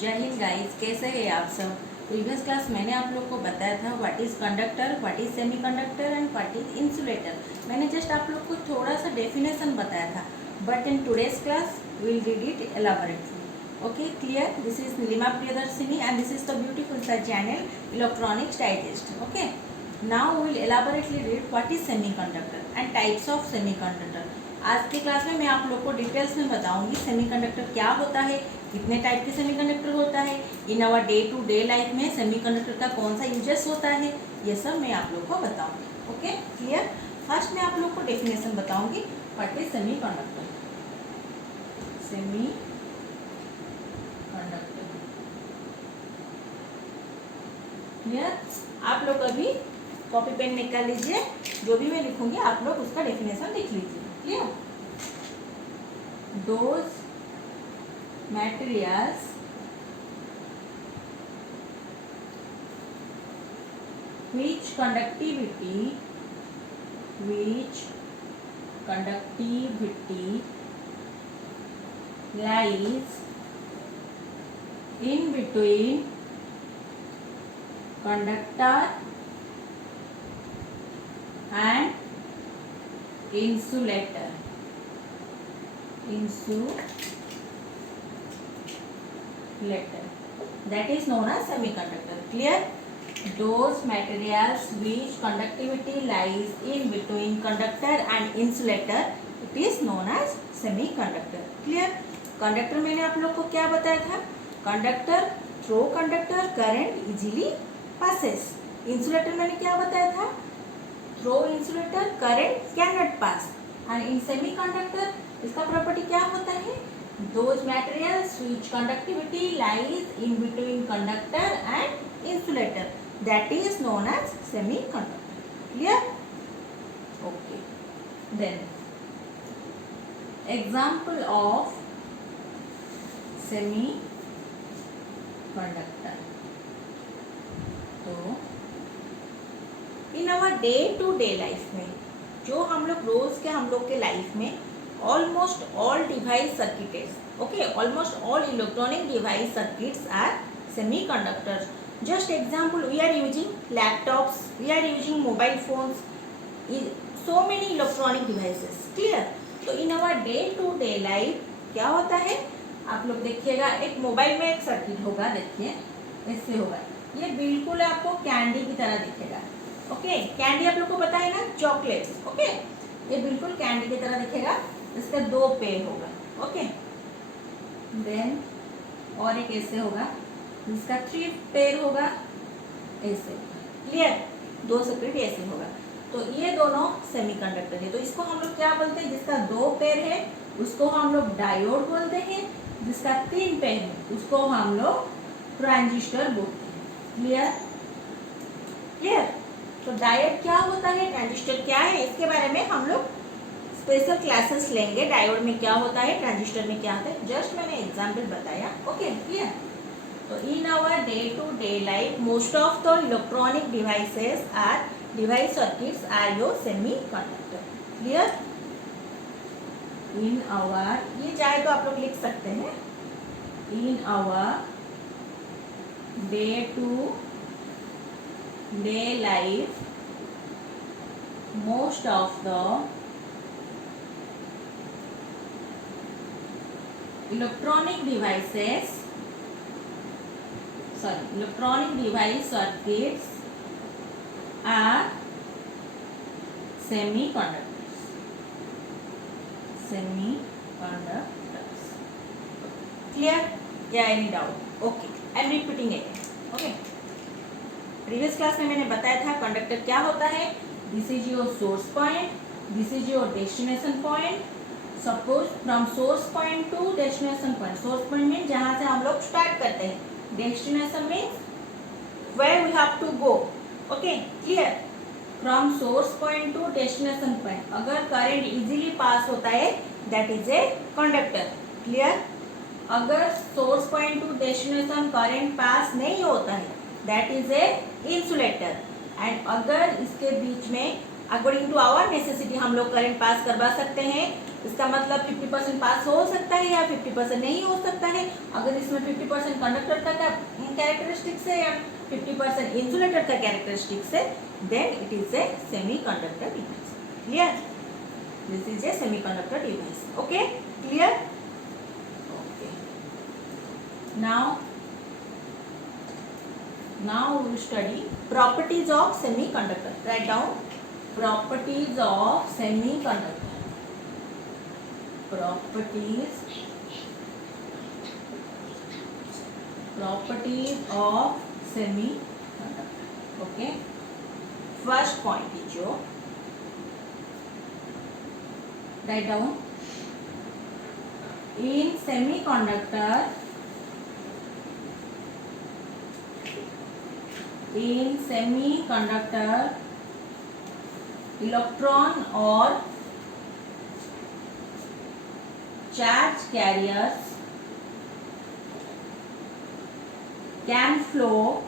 जय हिंद गाइस, कैसे हैं आप सब। प्रीवियस क्लास मैंने आप लोग को बताया था what is conductor, what is semiconductor and what is insulator. मैंने जस्ट आप लोग को थोड़ा सा डेफिनेशन बताया था, but in today's class will read it elaborately. Okay, clear? This is Nilima Priyadarshini and this is the beautiful sir channel Electronics Digest. Okay, now we will elaborately read what is semiconductor and types of semiconductor. आज की class में मैं आप लोग को details में बताऊंगी semiconductor क्या होता है, कितने टाइप के सेमीकंडक्टर होता है, in our day to day life में सेमीकंडक्टर का कौन सा यूजेस होता है, ये सब मैं आप लोग को बताऊंगी. Okay, clear. फर्स्ट मैं आप लोग को डेफिनेशन बताऊंगी what is semiconductor. Semi clear. आप लोग अभी कॉपी पेन निकाल लीजिए, जो भी मैं लिखूंगी आप लोग उसका डेफिनेशन लिख लीजिए. Clear. Those materials which conductivity lies in between conductor and insulator. That is known as semiconductor. Clear? Those materials which conductivity lies in between conductor and insulator, it is known as semiconductor. Clear? Conductor मैंने आप लोग को क्या बताया था, conductor through conductor current easily passes. Insulator मैंने क्या बताया था, through insulator current can not pass. And in semiconductor इसका प्रॉपर्टी क्या होता है, those materials which conductivity lies in between conductor and insulator, that is known as semiconductor. Clear? Okay. Then example of semiconductor. तो in our day to day life में जो हम लोग रोज के हम लोग के लाइफ में almost all device circuits, okay, almost all electronic device circuits are semiconductors. Just example, we are using laptops, we are using mobile phones, so many electronic devices. Clear? तो in our day to day life क्या होता है, आप लोग देखिएगा एक mobile में एक सर्किट होगा, देखिए ऐसे होगा, ये बिल्कुल आपको कैंडी की तरह दिखेगा. ओके, कैंडी आप लोग को पता है ना, चॉकलेट्स. ओके, ये बिल्कुल कैंडी की तरह दिखेगा, इसका दो पेड़ होगा. ओके, देन और एक ऐसे होगा जिसका 3 पेड़ होगा, ऐसे. क्लियर? दो सेपरेट ऐसे होगा. तो ये दोनों सेमीकंडक्टर है. तो इसको हम लोग क्या बोलते हैं, जिसका 2 पेड़ है उसको हम लोग डायोड बोलते हैं, जिसका 3 पेड़ है उसको हम लोग ट्रांजिस्टर बोलते हैं. क्लियर? क्लियर. तो डायोड क्या होता है, ट्रांजिस्टर क्या है, इसके बारे में हम लोग स्पेशल क्लासेस लेंगे. डायोड में क्या होता है, ट्रांजिस्टर में क्या होता है, जस्ट मैंने एग्जांपल बताया. Okay, clear. तो in our day to day life most of the electronic devices are devices circuits are your semiconductor. Clear. In our, ये चाहे तो आप लोग लिख सकते हैं, in our day to day life most of the electronic device circuits are semiconductors. Clear? Yeah, any doubt? Okay, I am repeating it. Okay, previous class में मैंने बताया था कंडक्टर क्या होता है. This is your source point, this is your destination point. Suppose from source point to destination point. Source point means जहाँ से हम लोग स्टार्ट करते हैं. Destination means where we have to go. Okay, clear? From source point to destination point. अगर current easily pass होता है, that is a conductor. Clear? अगर source point to destination current pass नहीं होता है, that is a insulator. And अगर इसके बीच में अकॉर्डिंग टू आवर नेसेसिटी हम लोग करंट पास करवा सकते हैं, इसका मतलब 50% पास हो सकता है या 50% नहीं हो सकता है। अगर इसमें 50% कंडक्टर का कैरेक्टरिस्टिक्स है या 50% इंसुलेटर का कैरेक्टरिस्टिक्स है, then it is a semiconductor device. Clear? This is a semiconductor device. Okay, clear? Okay, now we will study properties of semiconductor. Write down properties of semiconductor. Properties of semiconductor. Okay, first point is your, write down, in semiconductor electron or charge carriers can flow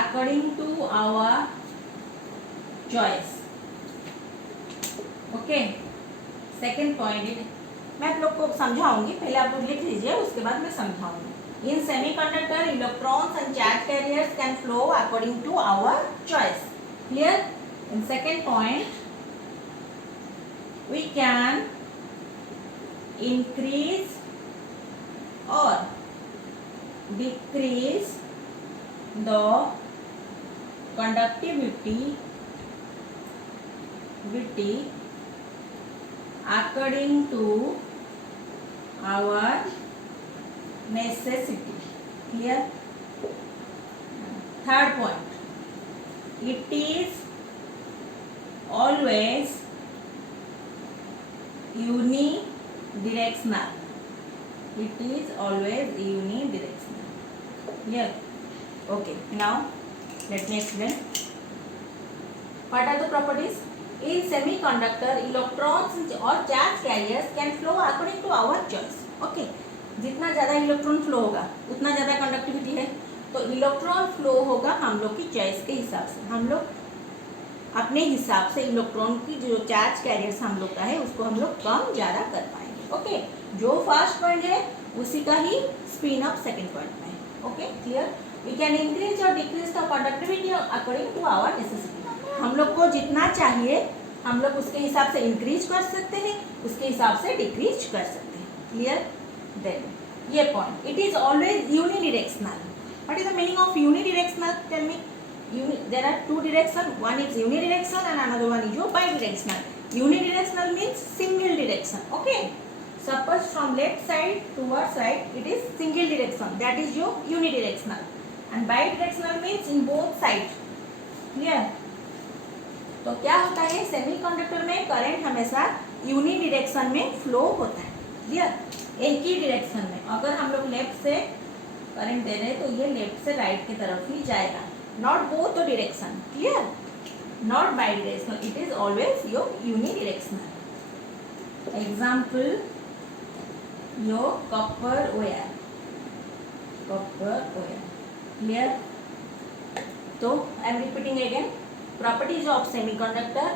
according to our choice. Okay, second point मैं आप लोग को समझाऊंगी, पहले आप लोग लिख लीजिए, उसके बाद मैं समझाऊंगी। In semiconductor electrons and charge carriers can flow according to our choice. Clear? In second point, we can increase or decrease the conductivity according to our necessity. Clear? Third point, it is always unidirectional. It is always unidirectional. Clear? Okay, now let me explain. What are the properties? In semiconductor, electrons or charge carriers can flow according to our choice. Okay, जितना ज़्यादा electron flow होगा उतना ज़्यादा conductivity है, तो electron flow होगा हम लोग की चॉइस के हिसाब से। हम लोग अपने हिसाब से इलेक्ट्रॉन की जो चार्ज कैरियर्स हम लोग का है उसको हम लोग कम ज़्यादा कर पाएंगे। ओके, जो फर्स्ट पॉइंट है उसी का ही स्पिन अप सेकंड पॉइंट में है। Okay, clear? We can increase or decrease the conductivity according to our necessity. हम लोग को जितना चाहिए हम लोग उसके हिसाब से इंक्रीज कर सकते हैं, उसके हिसाब से डिक्रीज कर सकते हैं। क्लियर? देन ये point, it is always unidirectional. What is the meaning of unidirectional? Tell me. There are two direction, one is unidirectional and another one is your bidirectional. Unidirectional means single direction. Okay, suppose from left side towards right it is single direction, that is your unidirectional, and bidirectional means in both sides. Clear? तो क्या होता है, semiconductor में current हमेशा यूनिडिरेक्शन में flow होता है। Clear? एक ही डायरेक्शन में। अगर हम लोग लेफ्ट से करंट दे रहे हैं तो ये लेफ्ट से राइट की तरफ ही जाएगा, not both the direction. Clear? Not bidirectional. It is always your unidirectional. Example, your copper wire. Clear? So I am repeating again. Properties of semiconductor.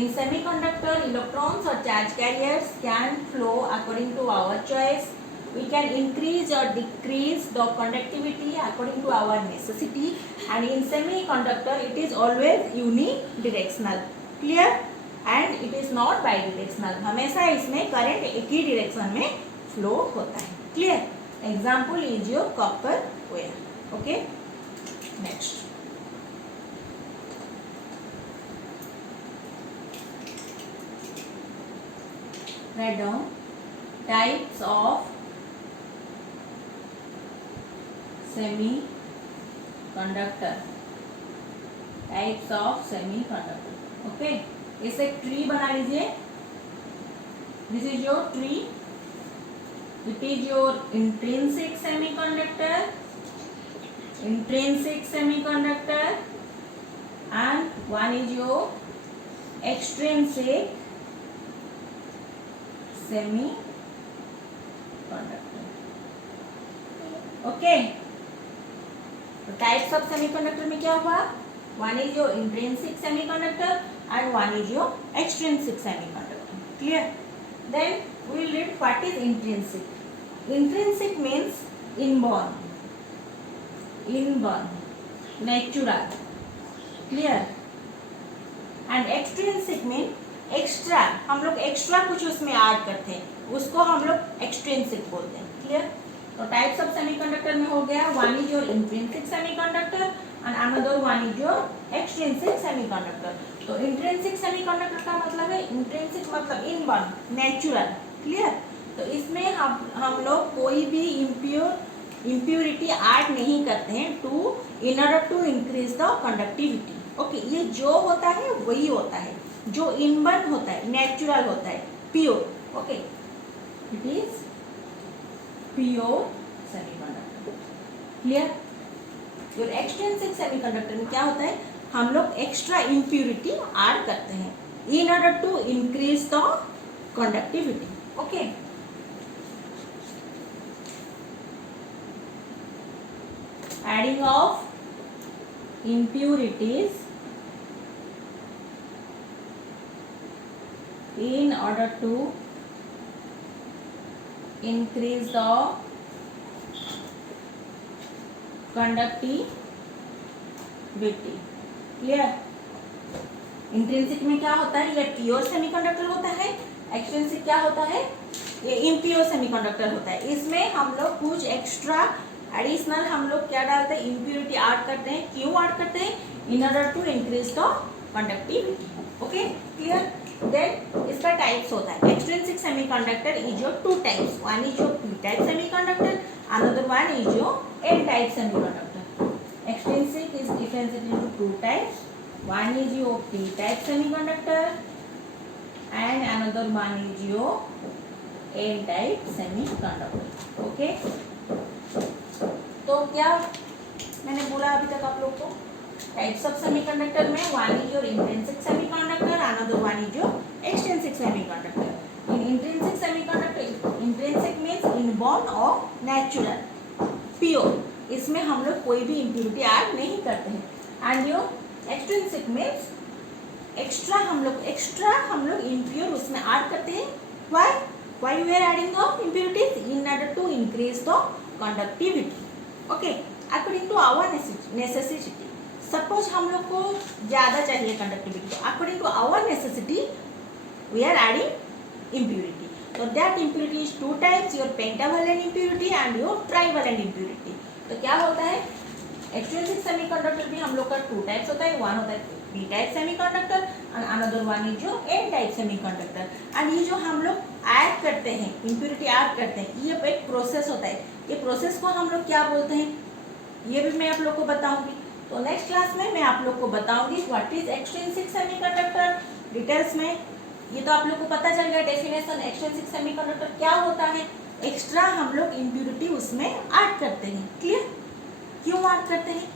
In semiconductor, electrons or charge carriers can flow according to our choice. We can increase or decrease the conductivity according to our necessity, and in semiconductor it is always unidirectional. Clear? And it is not bidirectional. हमेशा इसमें current एक ही direction में flow होता है। Clear? Example is your copper wire. Okay? Next. Write down types of semiconductor. Types of semiconductor. Okay, इसे tree बना लीजिए। This is your tree. It is your intrinsic semiconductor, and one is your extrinsic semiconductor. Okay. तो types of semiconductor में क्या हुआ, one is your intrinsic semiconductor, and one is your extrinsic semiconductor. Clear? Then we will read what is intrinsic. Intrinsic means inborn, natural. Clear? And extrinsic means extra, हम लोग extra कुछ उसमें add करते हैं, उसको हम लोग एक्सट्रिंसिक बोलते हैं. क्लियर? तो टाइप्स ऑफ सेमीकंडक्टर में हो गया, one is your intrinsic semiconductor and another one is your extrinsic semiconductor. तो इंट्रिंसिक सेमीकंडक्टर का मतलब है, इंट्रिंसिक मतलब इनबॉर्न, नेचुरल. क्लियर? तो इसमें हम लोग कोई भी इम्प्योरिटी ऐड नहीं करते हैं to in order to increase the conductivity. Okay, ये जो होता है वही होता है, जो इनबॉर्न होता है, नेचुरल होता है, pure. Okay, it is pure semiconductor. Clear? Your extrinsic semiconductor में क्या होता है, हम लोग एक्स्ट्रा इम्प्योरिटी ऐड करते हैं in order to increase the conductivity. Okay, adding of impurities in order to increase the conductivity. Clear? Intrinsic में क्या होता है, ये प्योर सेमीकंडक्टर होता है. एक्सट्रिंसिक क्या होता है, ये इम्प्योर सेमीकंडक्टर होता है. इसमें हम लोग कुछ एक्स्ट्रा एडिशनल हम लोग क्या डालते हैं, इम्प्योरिटी ऐड करते हैं. क्यों ऐड करते हैं? In order to increase the conductivity. Okay, clear? Then इसका टाइप्स होता है. Extrinsic semiconductor is your two types, one is your P type semiconductor, another one is your N type semiconductor. Extrinsic is differentiated into two types, one is your P type semiconductor and another one is your N type semiconductor. Okay, तो क्या मैंने बोला अभी तक आप लोग को, types of semiconductor में one is your intrinsic semiconductor, another one is your extrinsic semiconductor. In intrinsic semiconductor, intrinsic means inborn और नेचुरल, प्योर. इसमें हम लोग कोई भी इम्प्योरिटी ऐड नहीं करते हैं. And your extrinsic means extra हम लोग इम्प्योर उसमें ऐड करते हैं. Why we are adding the impurities? In order to increase the conductivity. Okay, according to our necessity. Suppose हम लोग को ज़्यादा चाहिए कंडक्टिविटी, तो according to our necessity we are adding impurity. तो that impurity is two types, your pentavalent impurity and your trivalent impurity. तो क्या होता है, एक्सट्रिंसिक सेमीकंडक्टर भी हम लोग का टू टाइप्स होता है. वन होता है P type semiconductor and another one is जो एन टाइप सेमीकंडक्टर. एंड ये जो हम लोग ऐड करते हैं, इम्प्योरिटी ऐड करते हैं, ये एक प्रोसेस होता है. ये प्रोसेस को हम लोग क्या बोलते हैं, ये भी मैं आप लोग को बताऊंगी. तो नेक्स्ट क्लास में मैं आप लोग को बताऊंगी what is extrinsic semiconductor details में. ये तो आप लोग को पता चल गया डेफिनेशन. एक्सट्रिंसिक सेमीकंडक्टर क्या होता है, एक्स्ट्रा हम लोग इम्प्योरिटी उसमें ऐड करते हैं. क्लियर? क्यों ऐड करते हैं?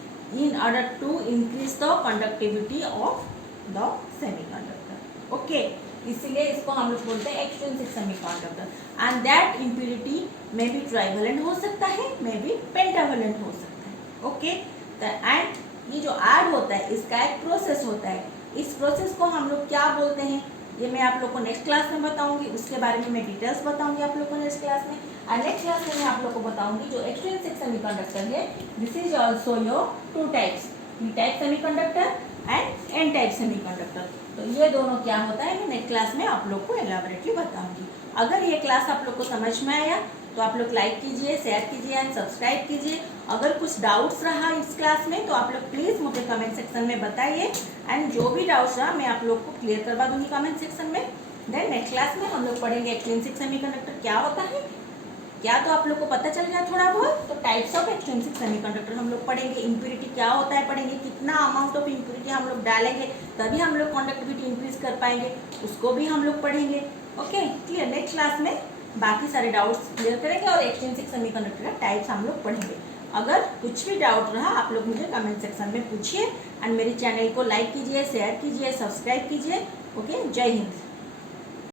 In order to increase the conductivity of the semiconductor. Okay, इसीलिए इसको हम लोग बोलते हैं extrinsic semiconductor. And that impurity may be trivalent हो सकता है, मे बी पेंटावलेंट हो सकता है. ओके, एंड ये जो ऐड होता है इसका एक प्रोसेस होता है. इस प्रोसेस को हम लोग क्या बोलते हैं, ये मैं आप लोग को नेक्स्ट क्लास में बताऊंगी. उसके बारे में मैं डिटेल्स बताऊंगी आप लोग को नेक्स्ट क्लास में. और नेक्स्ट क्लास में मैं आप लोग को बताऊंगी जो एक्सट्रिंसिक सेमीकंडक्टर है, this is also your two types, P type semiconductor and N type semiconductor. तो ये दोनों क्या होता है मैं नेक्स्ट क्लास में आप लोग को एलाबोरेटली बताऊंगी. अगर ये क्लास आप लोग को समझ में आया तो आप लोग लाइक कीजिए, शेयर कीजिए एंड सब्सक्राइब कीजिए. अगर कुछ डाउट्स रहा इस क्लास में तो आप लोग प्लीज़ मुझे कमेंट सेक्शन में बताइए. एंड जो भी डाउट्स रहा मैं आप लोग को क्लियर करवा दूंगी कमेंट सेक्शन में. देन नेक्स्ट क्लास में हम लोग पढ़ेंगे एक्सट्रिंसिक सेमीकंडक्टर क्या होता है. क्या तो आप लोग को पता चल गया थोड़ा बहुत. तो टाइप्स ऑफ एक्सट्रिंसिक सेमीकंडक्टर हम लोग पढ़ेंगे, इम्प्योरिटी क्या होता है पढ़ेंगे, कितना अमाउंट ऑफ इम्प्योरिटी हम लोग डालेंगे तभी हम लोग कंडक्टिविटी इंक्रीज कर पाएंगे, उसको भी हम लोग पढ़ेंगे. Okay, clear? नेक्स्ट क्लास में बाकी सारे डाउट्स क्लियर करेंगे और एक्सट्रिंसिक सेमीकंडक्टर का टाइप्स हम लोग पढ़ेंगे. अगर कुछ भी डाउट रहा आप लोग मुझे कमेंट सेक्शन में पूछिए. एंड मेरे चैनल को लाइक कीजिए, शेयर कीजिए, सब्सक्राइब कीजिए. ओके, जय हिंद.